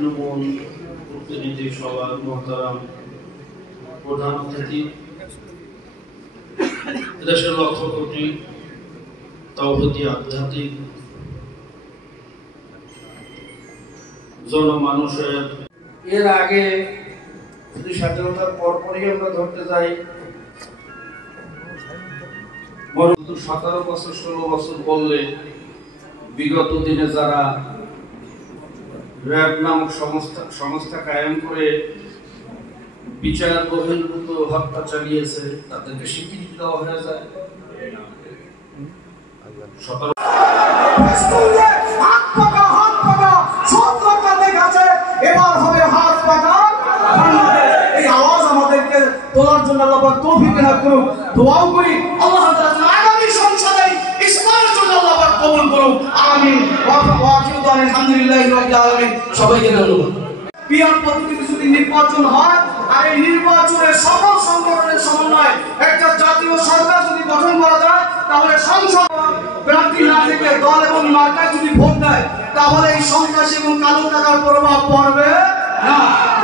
তৃণমূল প্রতিনিধি সভার মহতারাম প্রধান অতিথি, দেশের লক্ষ কোটি তাওহীদি আধ্যাত্মিক জনমানুষের, এর আগে যদি স্বাধীনতার পরপরই আমরা ধরতে যাই 17 বছর 16 বছর বললে বিগত দিনে যারা র্যাব নামক সংস্থা কায়েম করে বিচার বহির্ভূত হত্যা চালিয়েছে তাদেরকে স্বীকৃতি দেওয়া হয়ে যায়। এবার হবে হাত পাকা। এই আওয়াজ আমাদেরকে তোলার জন্য আল্লাহ পাক তৌফিক দান করুন। দোয়াও করি আল্লাহ তাআলা আগামী সংসদে ইসলামের জন্য আল্লাহ পাক কবুল করুন, আমিন। ওয়া আখিরু দাওয়ানা আলহামদুলিল্লাহি রাব্বিল আলামিন। সবাইকে ধন্যবাদ। পিয়ার পদ্ধতিতে যদি নির্বাচন হয় আর এই নির্বাচনের সকল সংগঠনের সমন্বয়ে একটা জাতীয় সরকার যদি গঠন করা যায়, তাহলে সংসদ প্রার্থী না থেকে দল এবং মার্কায় যদি ভোট দেয়, তাহলে এই সন্ত্রাসী এবং কালো টাকার প্রভাব পড়বে না।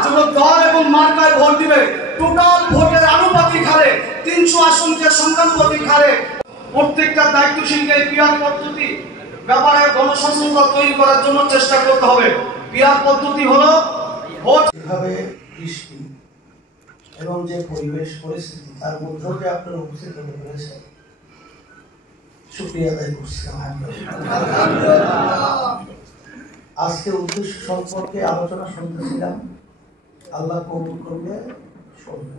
যখন দল এবং মার্কায় ভোট দিবে, টোটাল ভোটের আনুপাতিক হারে 300 আসনকে সংখ্যানুপাতিক হারে প্রত্যেকটা দায়িত্বশীলকে পিয়ার পদ্ধতি ব্যাপারে গণসচেতনতা তৈরি করার জন্য চেষ্টা করতে হবে। পিয়ার পদ্ধতি হলো যেভাবে বৃষ্টি এবং যে পরিবেশ পরিস্থিতি তার মধ্যেও যে আপনারা উপস্থিত হতে পেরেছেন, শুকরিয়া আদায় করছি। আজকে উদ্দেশ্য সম্পর্কে আলোচনা শুনতেছিলাম, আল্লাহ কবুল করলে শুনব।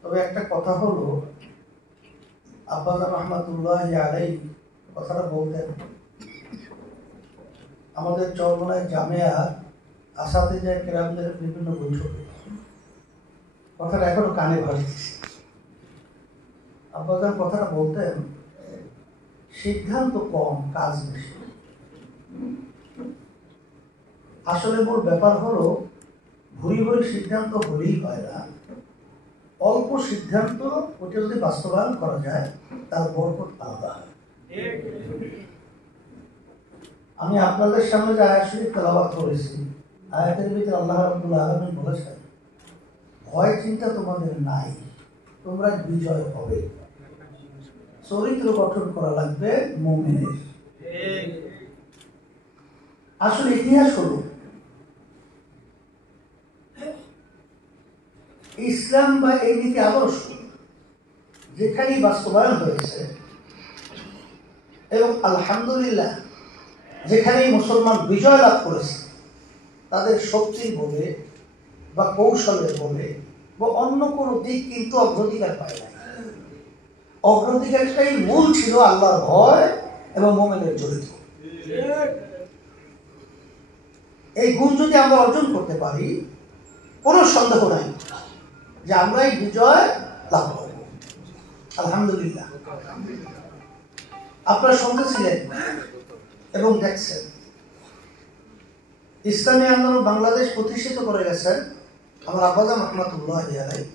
তবে একটা কথা হলো, আব্বাজান রহমাতুল্লাহি আলাইহি কথাটা বলতেন আমাদের চরমনায় জামিয়া আসাতিজা কেরামদের বিভিন্ন বৈঠকে, কথাটা এখনো কানে ভাসছে। আব্বাজান কথাটা বলতেন, সিদ্ধান্ত কম, কাজ বেশি। আসলে মূল ব্যাপার হলো ভুরি ভুরি সিদ্ধান্ত হলেই হয় না, অল্প সিদ্ধান্ত ওটা যদি বাস্তবায়ন করা যায় তার বরকত আলাদা হয়। আমি আপনাদের সামনে যে আয়াত শরীফ তেলাওয়াত করেছি, আয়াতের ভিতরে আল্লাহ রাব্বুল আলামিন বলেছেন, ভয় চিন্তা তোমাদের নাই, তোমরা বিজয় হবে। চরিত্র গঠন করা লাগবে মুমিনের। আসলে ইতিহাস হলো ইসলাম বা এই নীতি আদর্শ যেখানেই বাস্তবায়ন হয়েছে এবং আলহামদুলিল্লাহ যেখানেই মুসলমান বিজয় লাভ করেছে, তাদের শক্তির বলে বা কৌশলের বলে বা অন্য কোনো দিক কিন্তু অগ্রাধিকার পায় না। অগ্রাধিকারটাই মূল ছিল আল্লাহর ভয় এবং মুমিনের চরিত্র। এই গুণ যদি আমরা অর্জন করতে পারি, কোনো সন্দেহ নাই যে আমরাই বিজয় লাভ করব। আলহামদুলিল্লাহ। আপনারা শুনতেছিলেন এবং দেখছেন, ইসলামী আন্দোলন বাংলাদেশ প্রতিষ্ঠিত করে গেছেন আমার আব্বাজান রহমাতুল্লাহি আলাইহি।